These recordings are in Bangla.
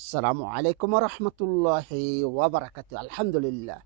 আসসালামু আলাইকুম রহমতুল্লাহি ওয়া বারাকাতুহু। আলহামদুলিল্লাহ।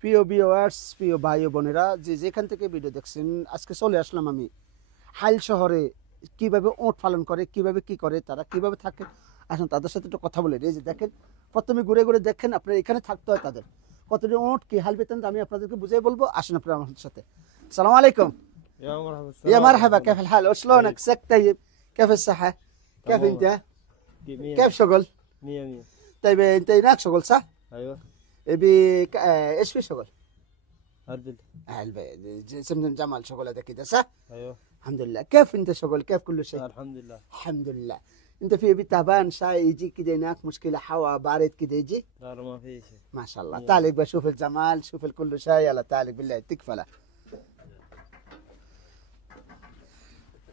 প্রিয় ভিউয়ার্স, প্রিয় ভাই ও বোনেরা, যে যেখান থেকে ভিডিও দেখছেন, আজকে চলে আসলাম আমি হাইল শহরে। কিভাবে ওঁট পালন করে, কিভাবে কি করে, তারা কিভাবে থাকে, আসুন তাদের সাথে একটু কথা বলে। এই যে দেখেন, প্রথমে ঘুরে ঘুরে দেখেন, আপনার এখানে থাকতে হয় তাদের কতটি ওঁট, কি হাল বেতন, আমি আপনাদেরকে বুঝিয়ে বলবো। আসুন আপনারা আমার সাথে। আসসালামু আলাইকুম। يا مرحبا يا السلام مرحبا، ورحمة كيف الحال وشلونك؟ سك طيب؟ كيف الصحة؟ كيف تمام. انت؟ مية كيف شغل؟ مية مية. طيب انت هناك شغل صح؟ أيوة ايش في شغل؟ هربل. سمن جمال شغل هذا كده صح؟ أيوة الحمد لله. كيف انت شغل؟ كيف كل شيء؟ الحمد لله. الحمد لله. انت في بيت تعبان شاي يجي كده هناك مشكلة هوا بارد كده يجي؟ لا لا ما في شيء. ما شاء الله. يلا. تعالك بشوف الجمال، شوف الكل شاي. يلا تعالك بالله تكفى له.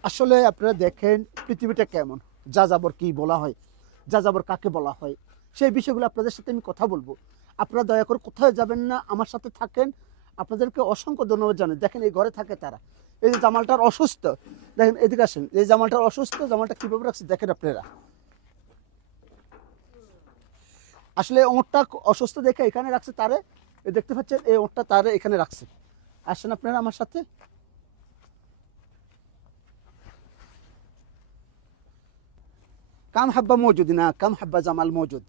আসলে আপনারা দেখেন পৃথিবীটা কেমন, যাযাবর কি বলা হয়, যাযাবর কাকে বলা হয়, সেই বিষয়গুলো আপনাদের সাথে আমি কথা বলবো। আপনারা দয়া করে কোথাও যাবেন না, আমার সাথে থাকেন। আপনাদেরকে অসংখ্য ধন্যবাদ জানাই। দেখেন এই ঘরে থাকে তারা। এই যে জামালটার অসুস্থ, দেখেন এদিকে আসেন। এই জামালটার অসুস্থ, জামালটা কীভাবে রাখছে দেখেন আপনারা। আসলে ওঁটটা অসুস্থ দেখে এখানে রাখছে তারে, দেখতে পাচ্ছেন এই ওঁটটা তারে এখানে রাখছে। আসেন আপনারা আমার সাথে। كم حبة موجود هناك؟ كم حبة جمال موجود؟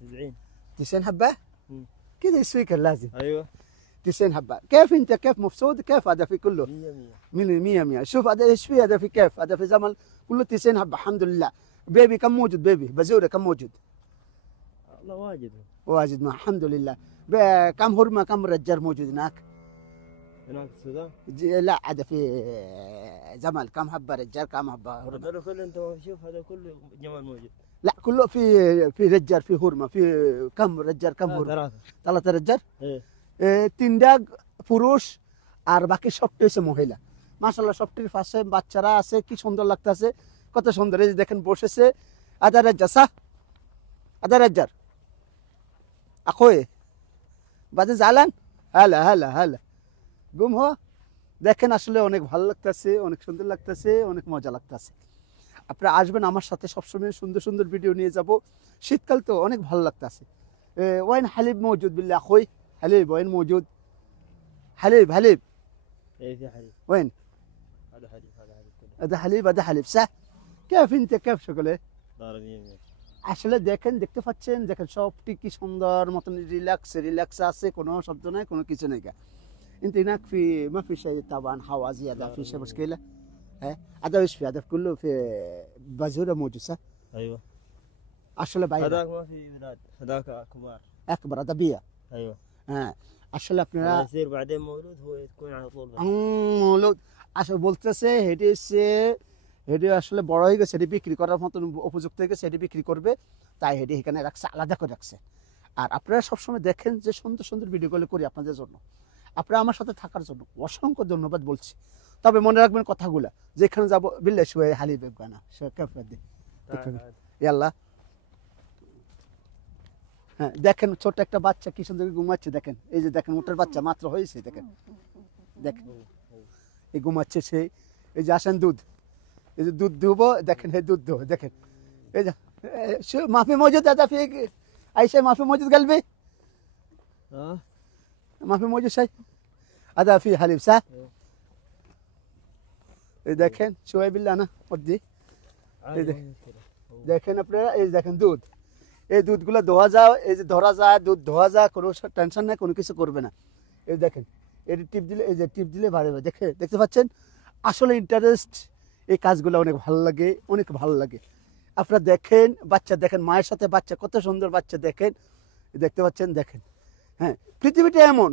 90. 90 حبة؟ كده يسويك لازم. أيوة 90 حبة. كيف انت كيف مبسوط؟ كيف هذا في كله؟ مية مية. 100 شوف هذا ايش فيه، هذا في كيف، هذا في جمل كله 90 حبة الحمد لله. بيبي كم موجود؟ بيبي بزورة كم موجود؟ والله واجد. واجد ما الحمد لله. كم هرمة كم رجال موجود هناك؟ هناك في السودان. لا هذا في جمل كم حبة رجال كم حبة هرمة؟ هذا كله أنت شوف هذا كله جمال موجود. لا كله في رجال، في هرمة، في كم رجال كم هرمة؟ 3 رجال؟ إيه. 3 ডাক পুরুষ আর বাকি সবটি হচ্ছে মহিলা। মাশাআল্লাহ সবটির পাশে বাচ্চারা আছে, কি সুন্দর লাগতেছে, কত সুন্দর। এই যে দেখেন বসেছে। আদা রাজ্জার সা আদা রাজ্জার আখোয়ে বাজে জালান। হালা হালা হালা গুম হ। দেখেন আসলে অনেক ভালো লাগতেছে, অনেক সুন্দর লাগতেছে, অনেক মজা লাগতেছে। আপনারা আসবেন আমার সাথে, সবসময় সুন্দর সুন্দর ভিডিও নিয়ে যাব। শীতকাল তো অনেক ভালো লাগতেছে। ওয়াইন হালিব মৌজুদ বিল্লাহ আখোই حليب وين موجود؟ حليب إيه في حليب. وين؟ هذا حليب كله. هذا حليب هذا حليب صح؟ كيف انت كيف شغله؟ دار مية مية. আসলে দেখেন, দেখতে পাচ্ছেন, দেখেন সবটি কি সুন্দর মতন রিল্যাক্স আছে, কোনো শব্দ নাই, কোনো কিছু নাই। انت هناك في ما في شيء طبعا هواء زياده، في شيء مشكله؟ هذا ايش في هذا كله في بازوره موجود صح؟ أيوة. আসলে ভাই هذاك ما في ولاد، هذاك كبار. একবার هذا বিয়া। أيوة. হ্যাঁ আসলে আপনারা هذا يصير بعدين مولود هو يكون على طول بس. মৌলুদ আসলে বলতেছে হেডি এসে, হেডি আসলে বড় হয়ে গেছে, হেডি বিক্রি করার মতন উপযুক্ত হয়ে গেছে, হেডি বিক্রি করবে, তাই হেডি এখানে রাখছে, আলাদা করে রাখছে। আর আপনারা সবসময় দেখেন যে সুন্দর সুন্দর ভিডিওগুলো করি আপনাদের জন্য, আপনারা আমার সাথে থাকার জন্য অসংখ্য ধন্যবাদ বলছি। তবে মনে রাখবেন কথাগুলো, যেখানে যাবো বিল্লাহ শুয়ে হালি বেগানা সে কাফরাদি ইয়াল্লাহ। হ্যাঁ দেখেন ছোট একটা বাচ্চা কি সুন্দর ঘুমাচ্ছে, দেখেন এই যে দেখেন ওটার বাচ্চা মাত্র হয়েছে, দেখেন দেখেন এই ঘুমাচ্ছে সে। এই যে আসেন দুধ, এই যে দুধ দুবো, দেখেন এই দুধ দো, দেখেন এই যে মাফি মজুদ দাদা ফি আইসে মাফি মজুদ গলবি মাফি মজুদ সাই আদা ফি হালিব সা। এই দেখেন শুয়াই বিল্লাহ না ওদি। দেখেন আপনারা এই দেখেন দুধ, এই দুধগুলো ধোয়া যায়, এই যে ধরা যায়, দুধ ধোয়া যায়, কোনো টেনশন নেই, কোনো কিছু করবে না। এই দেখেন এই টিপ দিলে, এই যে টিপ দিলে বাড়বে, দেখতে পাচ্ছেন। আসলে ইন্টারেস্ট এই কাজগুলো অনেক ভালো লাগে, অনেক ভালো লাগে। আপনারা দেখেন বাচ্চা, দেখেন মায়ের সাথে বাচ্চা, কত সুন্দর বাচ্চা, দেখেন দেখতে পাচ্ছেন। দেখেন হ্যাঁ পৃথিবীটা এমন,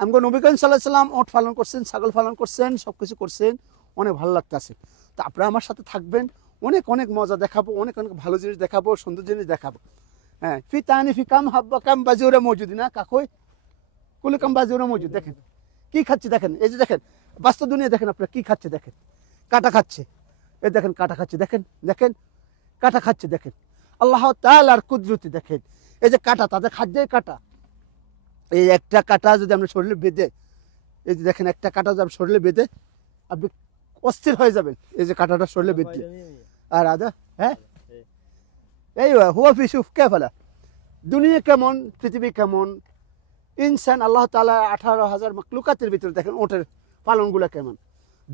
আমগো নবী করিম সাল্লাল্লাহু আলাইহি ওয়াসাল্লাম ওট পালন করছেন, ছাগল পালন করছেন, সব কিছু করছেন, অনেক ভালো লাগতেছে। তো আপনারা আমার সাথে থাকবেন, অনেক অনেক মজা দেখাবো, অনেক অনেক ভালো জিনিস দেখাবো, সুন্দর জিনিস দেখাবো। হ্যাঁ ফি তানি ফি কাম হাব্বা কাম বাজুরা মৌজুদ না কাকই কুল কাম বাজুরা মৌজুদ। দেখেন কি খাচ্ছে, দেখেন এই যে দেখেন বাস্তব দুনিয়া, দেখেন আপনারা কি খাচ্ছে, দেখেন কাটা খাচ্ছে, এই দেখেন কাটা খাচ্ছে, দেখেন দেখেন কাটা খাচ্ছে, দেখেন আল্লাহ তাআলার কুদরতি, দেখেন এই যে কাটা, তাদের খাদ্যের কাটা। এই একটা কাটা যদি আমরা শরীরে বেঁধে, এই যে দেখেন একটা কাটা যদি শরীরে বেঁধে আপনি অস্থির হয়ে যাবেন, এই যে কাটাটা শরীরে বেঁধে। আর আদা হ্যাঁ ايوه هو في شوف كيف لا দুনিয়া কেমন পৃথিবী কেমন ইনসান আল্লাহ তাআলা 18,000 মাখলুকাতের ভিতরে দেখেন ওটের পালনগুলো কেমন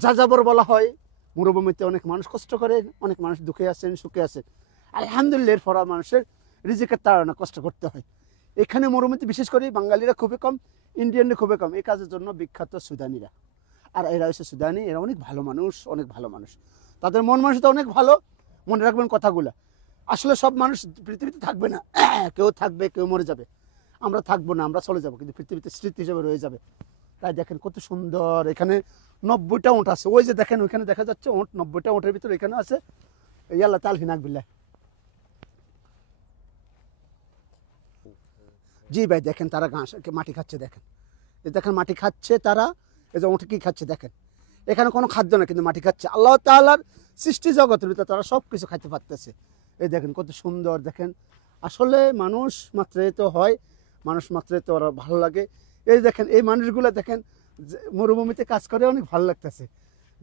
যাযাবর বলা হয় মরুভূমিতে অনেক মানুষ কষ্ট করে অনেক মানুষ দুঃখে আছেন সুখে আছেন আলহামদুলিল্লাহ এর ফরা মানুষের রিজিকের তাড়না কষ্ট করতে হয় এখানে মরুভূমিতে বিশেষ করে বাঙালিরা খুবই কম ইন্ডিয়ানরা খুবই কম এই কাজের জন্য বিখ্যাত সুদানিরা আর এরা হচ্ছে সুদানি এরা অনেক ভালো মানুষ তাদের মন মানসিকতা অনেক ভালো মনে রাখবেন কথাগুলো আসলে সব মানুষ পৃথিবীতে থাকবে না কেউ থাকবে কেউ মরে যাবে আমরা থাকবো না আমরা চলে যাবো কিন্তু পৃথিবীতে স্মৃতি হিসেবে রয়ে যাবে তাই দেখেন কত সুন্দর এখানে 90টা ওঁট আছে ওই যে দেখেন ওইখানে দেখা যাচ্ছে ওঁট 90টা ওঁটের ভিতরে এখানে আছে ইয়াল্লা তাল হিনাক বিল্লাহ জি ভাই দেখেন তারা ঘাস মাটি খাচ্ছে দেখেন এই দেখেন মাটি খাচ্ছে তারা এই যে ওঁট কি খাচ্ছে দেখেন এখানে কোনো খাদ্য না কিন্তু মাটি খাচ্ছে আল্লাহ তাআলার সৃষ্টি জগতের ভিতরে তারা সব কিছু খাইতে পারতেছে এই দেখেন কত সুন্দর দেখেন আসলে মানুষ মাত্রই তো হয় মানুষ মাত্রই তো ওরা ভালো লাগে এই দেখেন এই মানুষগুলো দেখেন মরুভূমিতে কাজ করে অনেক ভালো লাগতেছে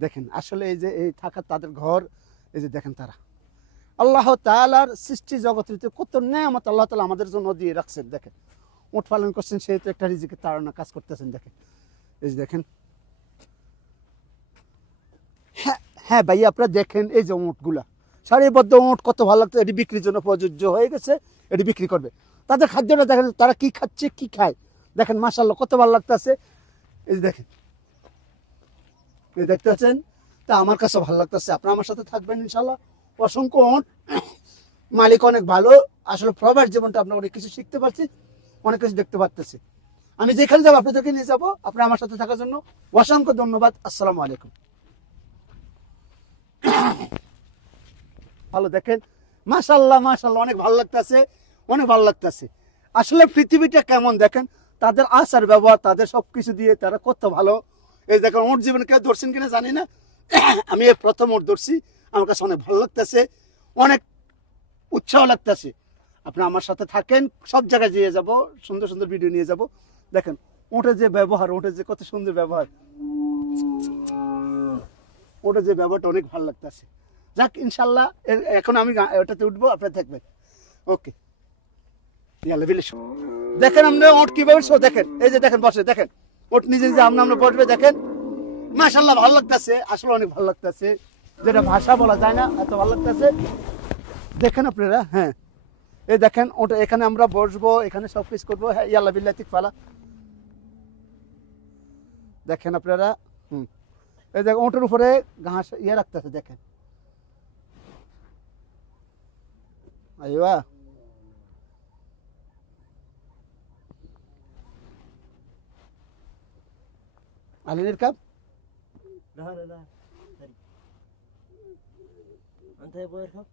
দেখেন আসলে এই যে এই থাকার তাদের ঘর এই যে দেখেন তারা আল্লাহ তাআলার সৃষ্টি জগতের ভিতরে কত নেয়ামত আল্লাহ তাআলা আমাদের জন্য দিয়ে রাখছেন দেখেন উট পালন করছেন সেই তো একটা রিজিকের তাড়না কাজ করতেছেন দেখেন এই যে দেখেন হ্যাঁ ভাই আপনারা দেখেন এই যে উঁটগুলা সারিবদ্ধ উঁট কত ভালো লাগতো এটি বিক্রির জন্য প্রযোজ্য হয়ে গেছে এটি বিক্রি করবে তাদের খাদ্যটা দেখেন তারা কি খাচ্ছে কি খায় দেখেন মাশাআল্লাহ কত ভালো লাগতেছে এই যে দেখেন এই দেখতে পাচ্ছেন তা আমার কাছে ভালো লাগতেছে আপনারা আমার সাথে থাকবেন ইনশাআল্লাহ অসংখ্য উঁট মালিক অনেক ভালো আসলে প্রবাস জীবনটা আপনারা অনেক কিছু শিখতে পারছি অনেক কিছু দেখতে পারতেছি আমি যেখানে যাবো আপনাদেরকে নিয়ে যাবো আপনারা আমার সাথে থাকার জন্য অসংখ্য ধন্যবাদ আসসালামু আলাইকুম ভালো দেখেন মাশাআল্লাহ অনেক ভালো লাগতেছে আসলে পৃথিবীটা কেমন দেখেন তাদের আচার ব্যবহার তাদের সবকিছু দিয়ে তারা কত ভালো এই দেখেন ওর জীবনে কেউ ধরছেন কিনা জানি না আমি এই প্রথম ওর ধরছি আমার কাছে অনেক ভালো লাগতেছে অনেক উৎসাহ লাগতেছে আপনি আমার সাথে থাকেন সব জায়গায় নিয়ে যাব সুন্দর সুন্দর ভিডিও নিয়ে যাব দেখেন ওটা যে ব্যবহার ওটা যে কত সুন্দর ব্যবহার ওটা যে ব্যবহারটা অনেক ভালো লাগতেছে যাক ইনশাল্লাহ এখন আমি ওটাতে উঠবো আপনারা থাকবেন ওকে দেখেন আমরা ওট কিভাবে দেখেন এই যে দেখেন বসে দেখেন ওট নিজে নিজে আমরা বসবে দেখেন মাশাআল্লাহ ভালো লাগতেছে আসলে অনেক ভালো লাগতেছে যেটা ভাষা বলা যায় না এত ভালো লাগতেছে দেখেন আপনারা হ্যাঁ এই দেখেন ওটা এখানে আমরা বসবো এখানে সব কিছু করবো হ্যাঁ ইয়াল্লা বিল্লাহ তিকফালা দেখেন আপনারা এই দেখেন ওটার উপরে ঘাস ইয়ে রাখতেছে দেখেন আইয়া علي نركب؟ لا لا لا سري. أنت يبغى يركب؟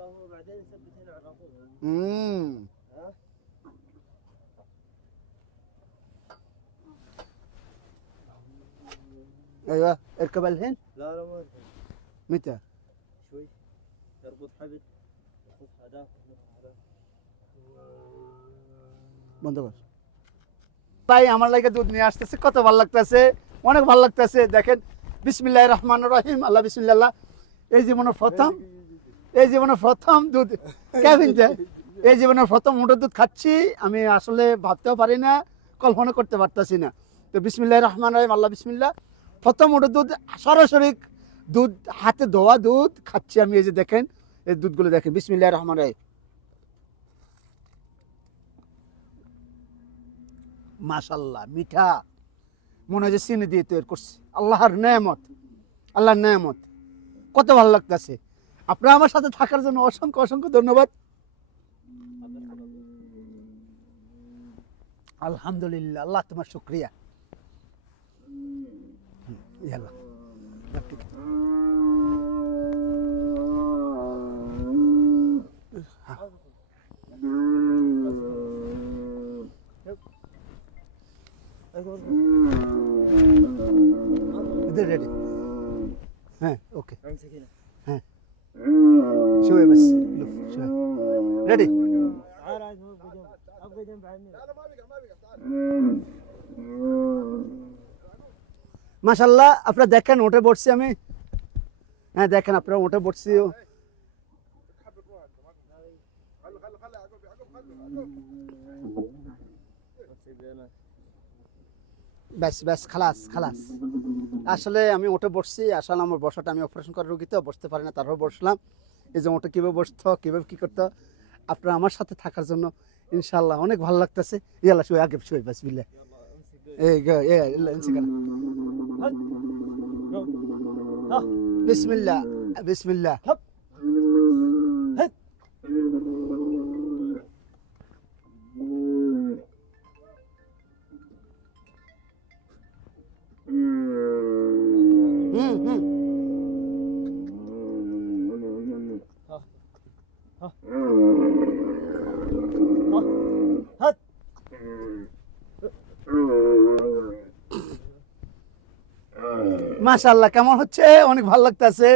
هو بعدين يثبت هنا على طول. ها؟ ايوه اركب الحين. لا لا ما اركب. متى؟ شوي يربط حبل يحط هذاك বন্ধ কর ভাই আমার লাগে দুধ নিয়ে আসতেছে কত ভালো লাগতেছে অনেক ভালো লাগতেছে দেখেন বিসমিল্লাহির রহমানির রহিম আল্লাহ বিসমিল্লাহ এই জীবনের প্রথম দুধ কেবিনতে এই জীবনের প্রথম উটের দুধ খাচ্ছি আমি আসলে ভাবতেও পারি না কল্পনা করতে পারতাছি না তো বিসমিল্লাহির রহমানির রহিম আল্লাহ বিসমিল্লাহ প্রথম উটের দুধ সরাসরি দুধ হাতে ধোয়া দুধ খাচ্ছি আমি এই যে দেখেন এই দুধগুলো দেখেন বিসমিল্লাহির রহমানির রহিম মাশাআল্লাহ মিঠা মনে হয় যে চিনি দিয়ে তৈরি করছি আল্লাহর নেয়ামত কত ভালো লাগতেছে আপনারা আমার সাথে থাকার জন্য অসংখ্য অসংখ্য ধন্যবাদ আলহামদুলিল্লাহ আল্লাহ তোমার শুকরিয়া ইয়াল্লাহ इधर रेडी हाँ ओके امسك هنا हाँ شوي بس لف شوي रेडी تعال عاد هو ابقى جنب عني. মাশাআল্লাহ আপনারা দেখেন উঠে বসছি আমি, হ্যাঁ দেখেন আপনারা উঠে বসছি। ব্যাস ব্যাস খালাস খালাস। আসলে আমি উঠে বসছি, আসলে আমার বসাটা, আমি অপারেশন করার রোগী তো বসতে পারি না, তারপর বসলাম। এই যে উঠে কীভাবে বসতো, কীভাবে কী করতো, আপনারা আমার সাথে থাকার জন্য ইনশাআল্লাহ অনেক ভালো লাগতেছে। ইয়াল্লা শুয়ে আগে শুয়ে বাস বিল্লাহ। এই বিসমিল্লাহ বিসমিল্লাহ। মাশাআল্লাহ কেমন হচ্ছে, অনেক ভালো লাগতেছে।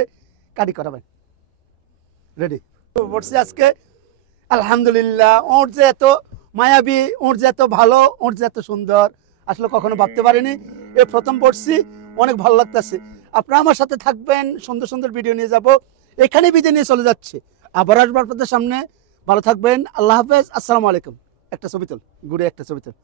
কাটি করাবেন রেডি বসছি আজকে আলহামদুলিল্লাহ। ওর যে এত মায়াবী, ওর যে এত ভালো, ওর যে এত সুন্দর, আসলে কখনো ভাবতে পারিনি। এই প্রথম পড়ছি, অনেক ভালো লাগতেছে। আপনারা আমার সাথে থাকবেন, সুন্দর সুন্দর ভিডিও নিয়ে যাব। এখানে বিদায় নিয়ে চলে যাচ্ছে, আবার আসবার আপনাদের সামনে। ভালো থাকবেন, আল্লাহ হাফেজ, আসসালামু আলাইকুম। একটা ছবি তোল, ঘুরে একটা ছবি তোল।